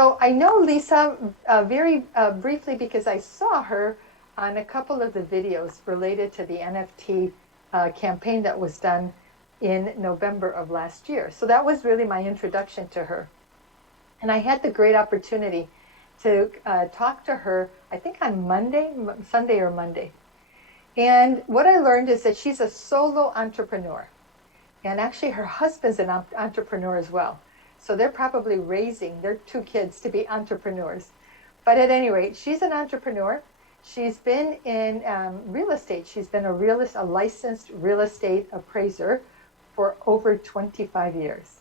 So I know Lisa very briefly because I saw her on a couple of the videos related to the NFT campaign that was done in November of last year. So that was really my introduction to her. And I had the great opportunity to talk to her, I think on Monday, Sunday or Monday. And what I learned is that she's a solo entrepreneur. And actually her husband's an entrepreneur as well. So they're probably raising their two kids to be entrepreneurs. But at any rate, she's an entrepreneur. She's been in real estate. She's been a licensed real estate appraiser for over 25 years.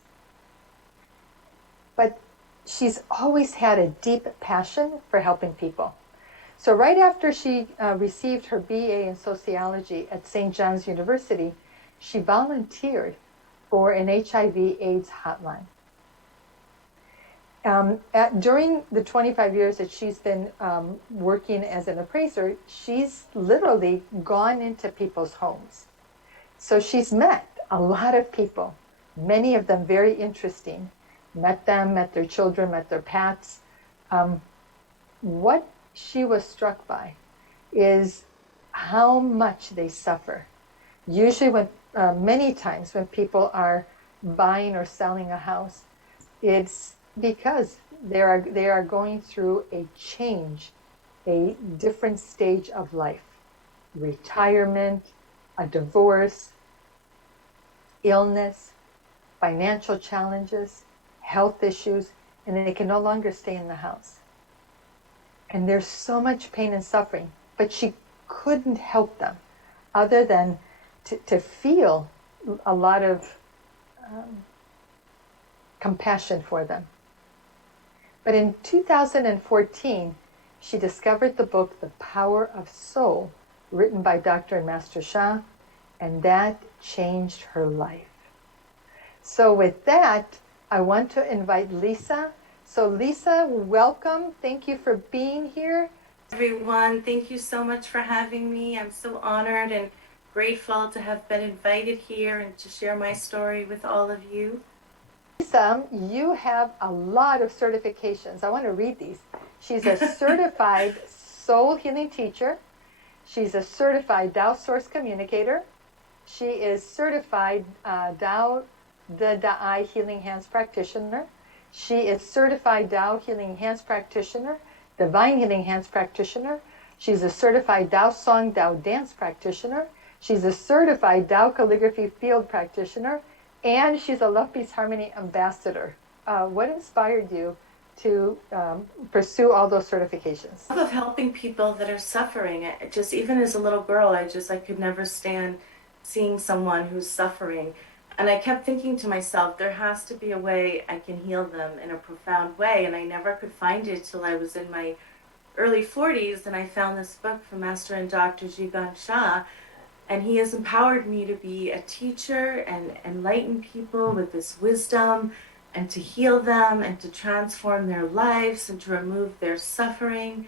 But she's always had a deep passion for helping people. So right after she received her BA in sociology at St. John's University, she volunteered for an HIV/AIDS hotline. During the 25 years that she's been working as an appraiser, she's literally gone into people's homes. So she's met a lot of people, many of them very interesting. Met them, met their children, met their pets. What she was struck by is how much they suffer. Usually when, many times when people are buying or selling a house, it's because they are going through a change, a different stage of life, retirement, a divorce, illness, financial challenges, health issues, and they can no longer stay in the house. And there's so much pain and suffering, but she couldn't help them other than to feel a lot of compassion for them. But in 2014, she discovered the book, The Power of Soul, written by Dr. and Master Sha, and that changed her life. So with that, I want to invite Lisa. So Lisa, welcome. Thank you for being here. Everyone, thank you so much for having me. I'm so honored and grateful to have been invited here and to share my story with all of you. Lisa, you have a lot of certifications. I want to read these. She's a certified soul healing teacher. She's a certified Tao Source communicator. She is certified Tao Da'ai Healing Hands practitioner. She is certified Tao Healing Hands practitioner, Divine Healing Hands practitioner. She's a certified Tao Song Tao Dance practitioner. She's a certified Tao Calligraphy Field practitioner, and she's a Love Peace Harmony ambassador. What inspired you to pursue all those certifications? I love helping people that are suffering. Just even as a little girl, I could never stand seeing someone who's suffering. And I kept thinking to myself, there has to be a way I can heal them in a profound way. And I never could find it till I was in my early 40s, and I found this book from Master and Dr. Jigan Shah. And he has empowered me to be a teacher and enlighten people with this wisdom and to heal them and to transform their lives and to remove their suffering.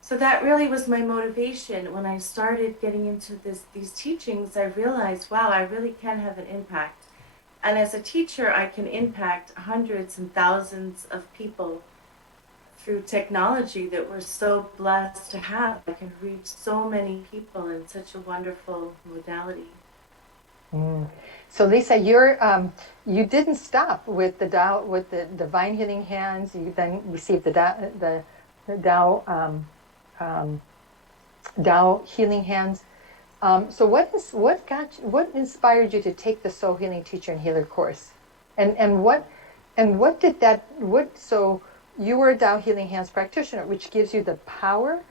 So that really was my motivation. When I started getting into these teachings, I realized, wow, I really can have an impact. And as a teacher, I can impact hundreds and thousands of people through technology that we're so blessed to have. I can reach so many people in such a wonderful modality. So Lisa, you didn't stop with the Tao, with the Divine Healing Hands. You then received the Tao Healing Hands. So what inspired you to take the Soul Healing Teacher and Healer course, and what did that so you were a Tao Healing Hands practitioner, which gives you the power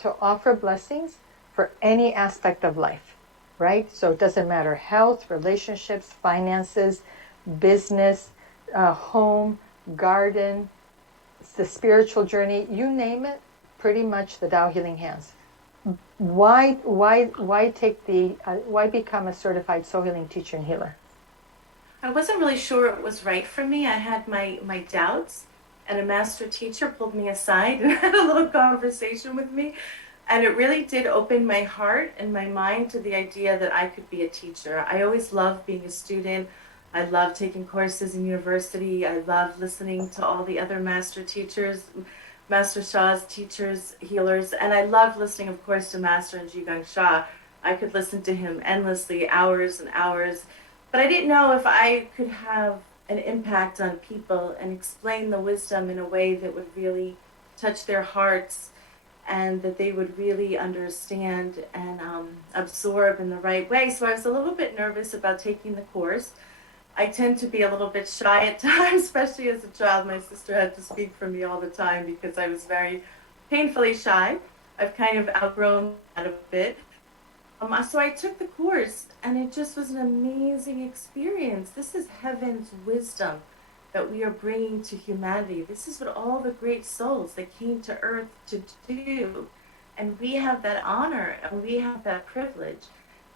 to offer blessings for any aspect of life, right? So it doesn't matter health, relationships, finances, business, home, garden, the spiritual journey, you name it, pretty much the Tao Healing Hands. Why become a certified soul healing teacher and healer? I wasn't really sure it was right for me. I had my doubts, and a master teacher pulled me aside and had a little conversation with me. And it really did open my heart and my mind to the idea that I could be a teacher. I always loved being a student. I love taking courses in university. I love listening to all the other master teachers, Master Sha's teachers, healers, and I love listening, of course, to Master and Jigang Sha. I could listen to him endlessly, hours and hours, but I didn't know if I could have an impact on people and explain the wisdom in a way that would really touch their hearts and that they would really understand and absorb in the right way. So I was a little bit nervous about taking the course. I tend to be a little bit shy at times, especially as a child. My sister had to speak for me all the time because I was very painfully shy. I've kind of outgrown that a bit. So I took the course, and it just was an amazing experience. This is heaven's wisdom that we are bringing to humanity. This is what all the great souls that came to earth to do. And we have that honor and we have that privilege.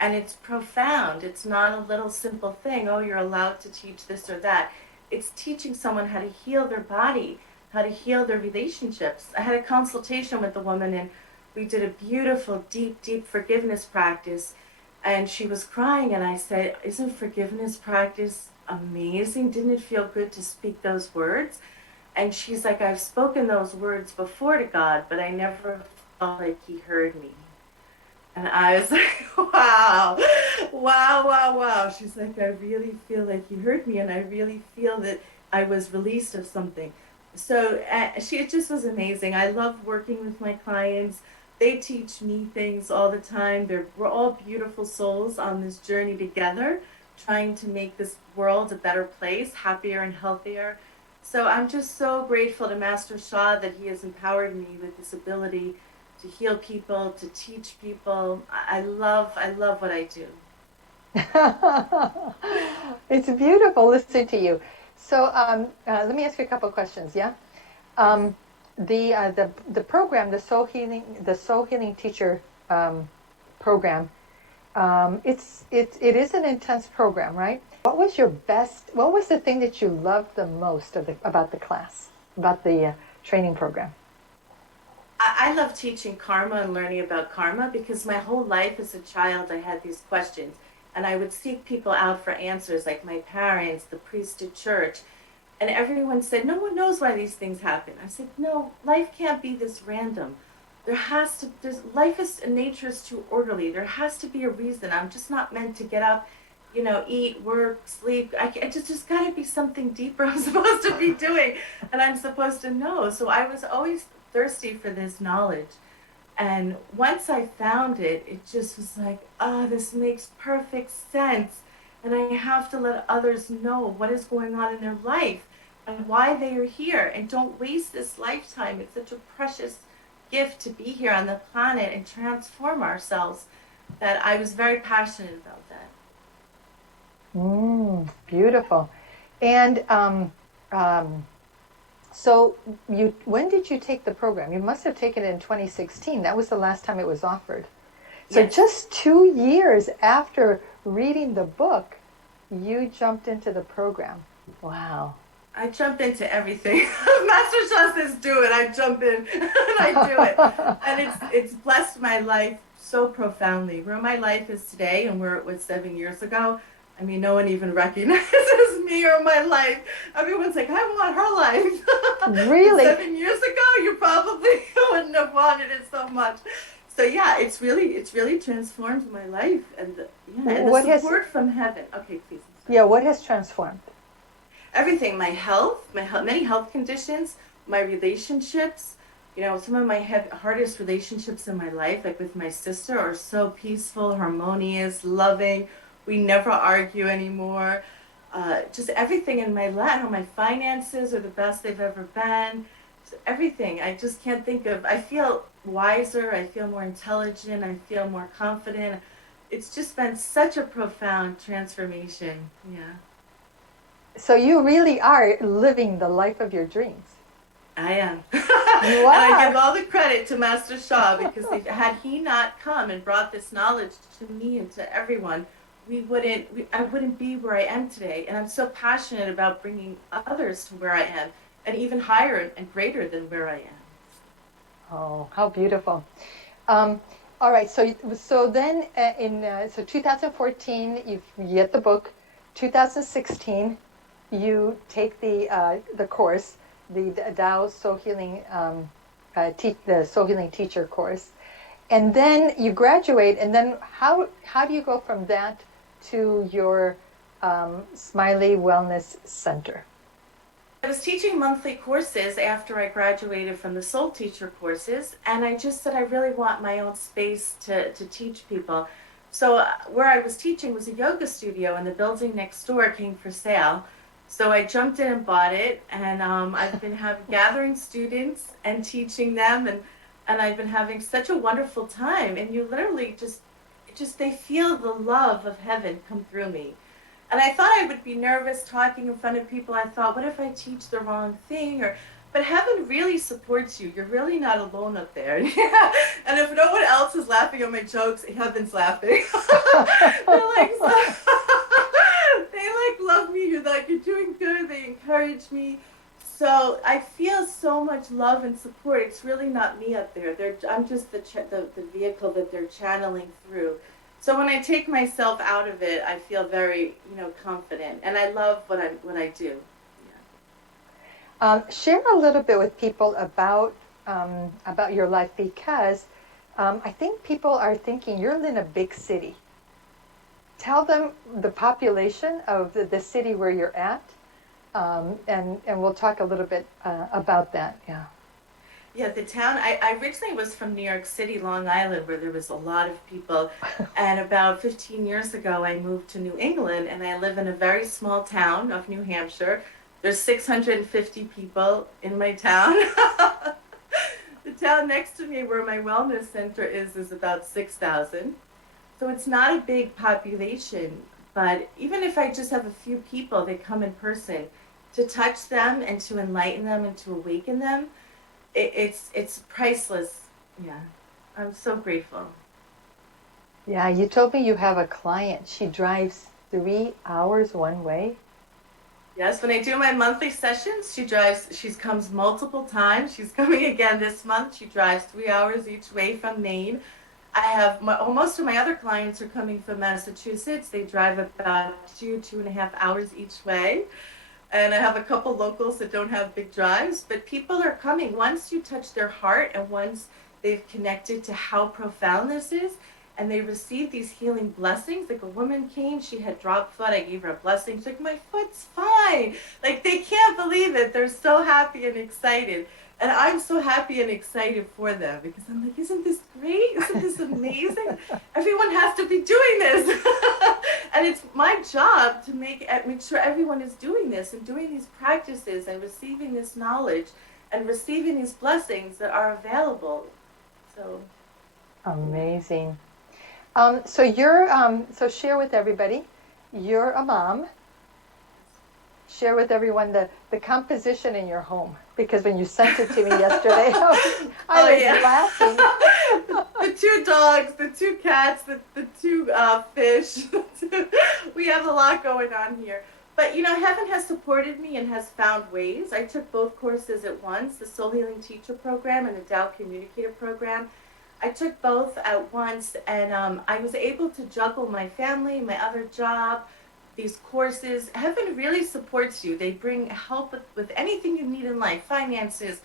And it's profound. It's not a little simple thing, oh, you're allowed to teach this or that. It's teaching someone how to heal their body, how to heal their relationships. I had a consultation with a woman, and we did a beautiful, deep, deep forgiveness practice. And she was crying, and I said, isn't forgiveness practice amazing? Didn't it feel good to speak those words? And she's like, I've spoken those words before to God, but I never felt like he heard me. And I was like, wow, wow, wow, wow. She's like, I really feel like he heard me, and I really feel that I was released of something. So it just was amazing. I love working with my clients. They teach me things all the time. We're all beautiful souls on this journey together, trying to make this world a better place, happier and healthier. So I'm just so grateful to Master Sha that he has empowered me with this ability to heal people, to teach people. I love what I do. It's beautiful listening to you. So let me ask you a couple of questions. Yeah. Yes. Um, the program, the Soul Healing Teacher program. It is an intense program, right? What was your best? What was the thing that you loved the most about the class, about the training program? I love teaching karma and learning about karma because my whole life as a child I had these questions, and I would seek people out for answers, like my parents, the priest at church, and everyone said, no one knows why these things happen. I said, no, life can't be this random. Life is, nature is too orderly. There has to be a reason. I'm just not meant to get up, eat, work, sleep. I just got to be something deeper I'm supposed to be doing, and I'm supposed to know. So I was always thirsty for this knowledge. And once I found it, it just was like, oh, this makes perfect sense. And I have to let others know what is going on in their life and why they are here. And don't waste this lifetime. It's such a precious gift to be here on the planet and transform ourselves that I was very passionate about that. Beautiful. And so when did you take the program? You must have taken it in 2016. That was the last time it was offered. So Yes. just 2 years after reading the book, you jumped into the program. Wow. I jump into everything. Master Shah says do it. I jump in and I do it. And it's blessed my life so profoundly. Where my life is today and where it was 7 years ago, I mean, no one even recognizes me or my life. Everyone's like, I want her life. Really? 7 years ago, you probably wouldn't have wanted it so much. So yeah, it's really transformed my life, and What the has, support from heaven. Okay, please. yeah, what has transformed? Everything, my health, many health conditions, my relationships. Some of my hardest relationships in my life, like with my sister, are so peaceful, harmonious, loving. We never argue anymore. Just everything in my life, my finances are the best they've ever been. Just everything. I just can't think of. I feel wiser. I feel more intelligent. I feel more confident. It's just been such a profound transformation. Yeah. So you really are living the life of your dreams. I am. You And I give are. all the credit to Master Shah because had he not come and brought this knowledge to me and to everyone, I wouldn't be where I am today. And I'm so passionate about bringing others to where I am and even higher and greater than where I am. Oh, how beautiful. Um, all right. So then in 2014, you get the book. 2016, you take the course, the Tao Soul Healing, the Soul Healing Teacher course, and then you graduate. And then how do you go from that to your Smiley Wellness Center? I was teaching monthly courses after I graduated from the Soul Teacher courses, and I just said I really want my own space to teach people. So where I was teaching was a yoga studio, and the building next door came for sale. So I jumped in and bought it, and I've been gathering students and teaching them, and I've been having such a wonderful time. And you literally just they feel the love of heaven come through me. And I thought I would be nervous talking in front of people. I thought, what if I teach the wrong thing? But heaven really supports you. You're really not alone up there. Yeah. And if no one else is laughing at my jokes, heaven's laughing. They're like, they like love me. You're like, you're doing good. They encourage me. So I feel so much love and support. It's really not me up there. I'm just the vehicle that they're channeling through. So when I take myself out of it, I feel very, confident, and I love what I do. Yeah. Share a little bit with people about your life, because I think people are thinking you're in a big city. Tell them the population of the city where you're at, and we'll talk a little bit about that. Yeah. Yeah, the town, I originally was from New York City, Long Island, where there was a lot of people. And about 15 years ago, I moved to New England, and I live in a very small town of New Hampshire. There's 650 people in my town. The town next to me, where my wellness center is about 6,000. So it's not a big population, but even if I just have a few people, they come in person to touch them and to enlighten them and to awaken them. It's priceless. Yeah, I'm so grateful. Yeah, you told me you have a client. She drives 3 hours one way. Yes, when I do my monthly sessions, she comes multiple times. She's coming again this month. She drives 3 hours each way from Maine. I have most of my other clients are coming from Massachusetts. They drive about 2.5 hours each way. And I have a couple locals that don't have big drives, but people are coming. Once you touch their heart and once they've connected to how profound this is, and they receive these healing blessings. Like a woman came, she had dropped foot, I gave her a blessing. She's like, my foot's fine. Like they can't believe it. They're so happy and excited. And I'm so happy and excited for them because I'm like, isn't this great? Isn't this amazing? Everyone has to be doing this. And it's my job to make sure everyone is doing this and doing these practices and receiving this knowledge and receiving these blessings that are available. So amazing. So share with everybody, you're a mom. Share with everyone the composition in your home, because when you sent it to me yesterday, I was laughing. The 2 dogs, the 2 cats, the 2 fish. We have a lot going on here. But, heaven has supported me and has found ways. I took both courses at once, the Soul Healing Teacher Program and the Tao Communicator Program. I took both at once, and I was able to juggle my family, my other job, these courses. Heaven really supports you. They bring help with anything you need in life, finances,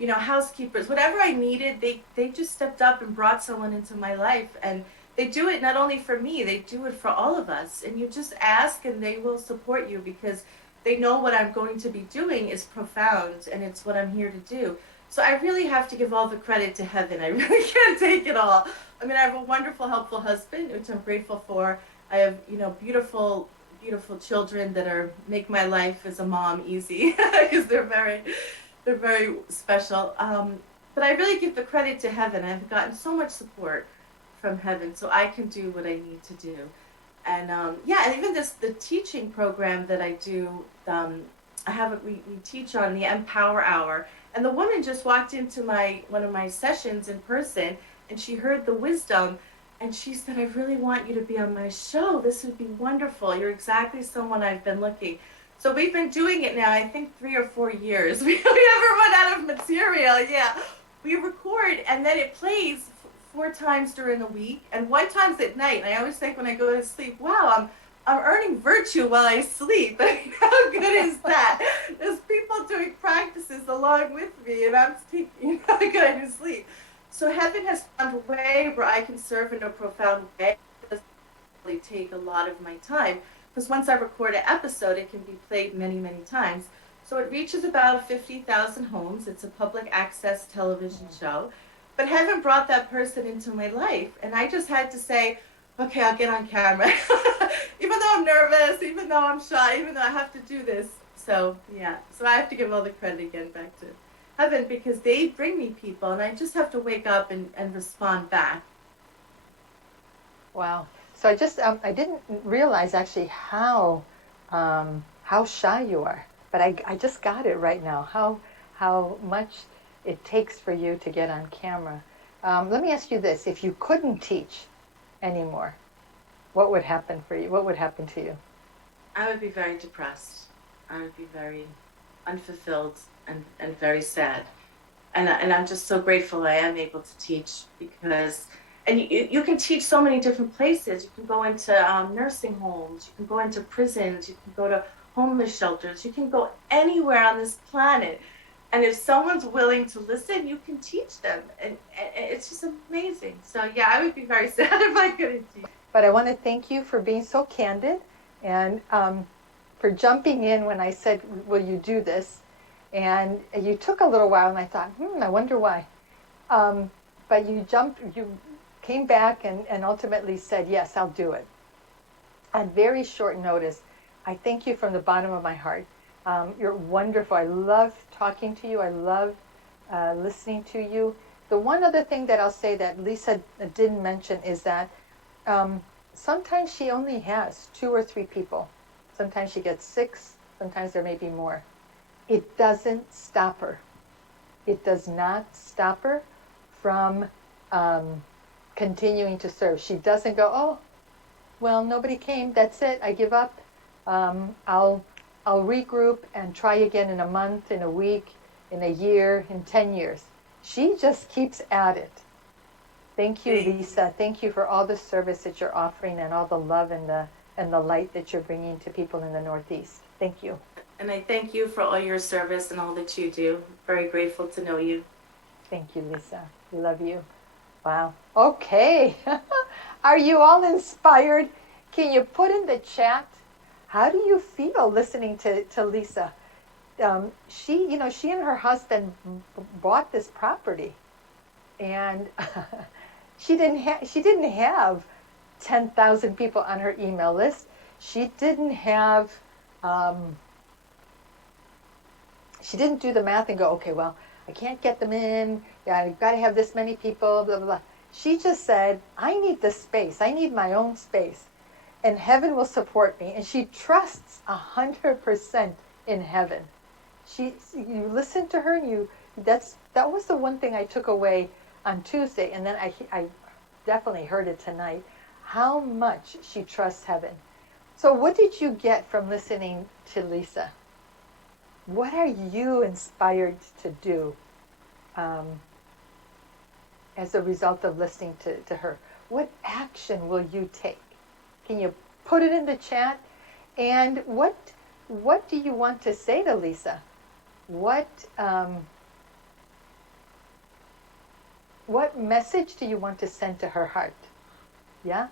housekeepers, whatever I needed. They just stepped up and brought someone into my life, and they do it not only for me, they do it for all of us. And you just ask and they will support you because they know what I'm going to be doing is profound and it's what I'm here to do. So I really have to give all the credit to heaven. I really can't take it all. I mean, I have a wonderful, helpful husband, which I'm grateful for. I have, beautiful children that make my life as a mom easy because they're very special. But I really give the credit to heaven. I've gotten so much support from heaven, so I can do what I need to do. And and even the teaching program that I do, we teach on the Empower Hour. And the woman just walked into one of my sessions in person, and she heard the wisdom, and she said, I really want you to be on my show. This would be wonderful. You're exactly someone I've been looking. So we've been doing it now, I think 3 or 4 years. We haven't run out of material. Yeah, we record, and then it plays 4 times during the week, and 1 time at night. And I always think when I go to sleep, wow, I'm earning virtue while I sleep. I mean, how good is that? There's people doing practices along with me, and I'm going to sleep. So heaven has found a way where I can serve in a profound way. It doesn't really take a lot of my time because once I record an episode, it can be played many, many times. So it reaches about 50,000 homes. It's a public access television show. But heaven brought that person into my life, and I just had to say, okay, I'll get on camera. Even though I'm nervous, even though I'm shy, even though I have to do this. So, yeah. So I have to give all the credit again back to heaven because they bring me people and I just have to wake up and respond back. Wow. So I just I didn't realize actually how shy you are, but I just got it right now. How much it takes for you to get on camera. Let me ask you this: if you couldn't teach anymore, what would happen for you? What would happen to you? I would be very depressed. I would be very unfulfilled and very sad. And I'm just so grateful I am able to teach because, and you can teach so many different places. You can go into nursing homes, you can go into prisons, you can go to homeless shelters, you can go anywhere on this planet. And if someone's willing to listen, you can teach them. And it's just amazing. So, yeah, I would be very sad if I couldn't teach. But I want to thank you for being so candid and for jumping in when I said, "Will you do this?" And you took a little while, and I thought, I wonder why. But you came back and ultimately said, yes, I'll do it. At very short notice, I thank you from the bottom of my heart. You're wonderful. I love talking to you. I love listening to you. The one other thing that I'll say that Lisa didn't mention is that sometimes she only has 2 or 3 people. Sometimes she gets 6. Sometimes there may be more. It doesn't stop her. It does not stop her from continuing to serve. She doesn't go, oh, well, nobody came. That's it. I give up. I'll regroup and try again in a month, in a week, in a year, in 10 years. She just keeps at it. Thank you, Lisa. Thank you for all the service that you're offering and all the love and the light that you're bringing to people in the Northeast. Thank you. And I thank you for all your service and all that you do. Very grateful to know you. Thank you, Lisa. We love you. Wow. Okay. Are you all inspired? Can you put in the chat, how do you feel listening to Lisa? She and her husband bought this property, and she didn't have 10,000 people on her email list. She didn't have she didn't do the math and go, okay, well, I can't get them in. Yeah, I've got to have this many people, blah, blah, blah. She just said, I need the space. I need my own space. And heaven will support me. And she trusts 100% in heaven. You listen to her, and that was the one thing I took away on Tuesday. And then I definitely heard it tonight, how much she trusts heaven. So what did you get from listening to Lisa? What are you inspired to do as a result of listening to her? What action will you take? Can you put it in the chat? And what do you want to say to Lisa? What message do you want to send to her heart? Yeah?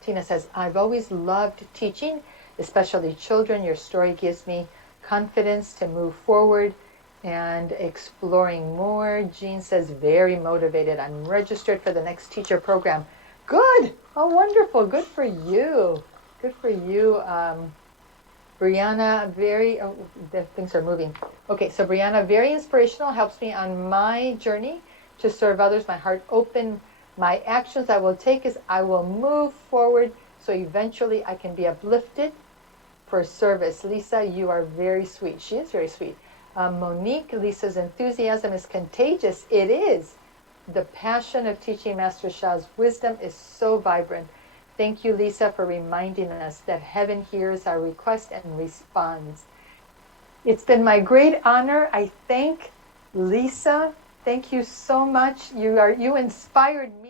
Tina says, I've always loved teaching, especially children. Your story gives me confidence to move forward and exploring more. Jean says, very motivated. I'm registered for the next teacher program. Good. Oh, wonderful. Good for you. Good for you. Brianna, the things are moving. Okay, so Brianna, very inspirational, helps me on my journey to serve others. My heart open. My actions I will take is I will move forward so eventually I can be uplifted for service. Lisa, you are very sweet. She is very sweet. Monique, Lisa's enthusiasm is contagious. It is. The passion of teaching Master Sha's wisdom is so vibrant. Thank you, Lisa, for reminding us that heaven hears our request and responds. It's been my great honor. I thank Lisa. Thank you so much. You inspired me.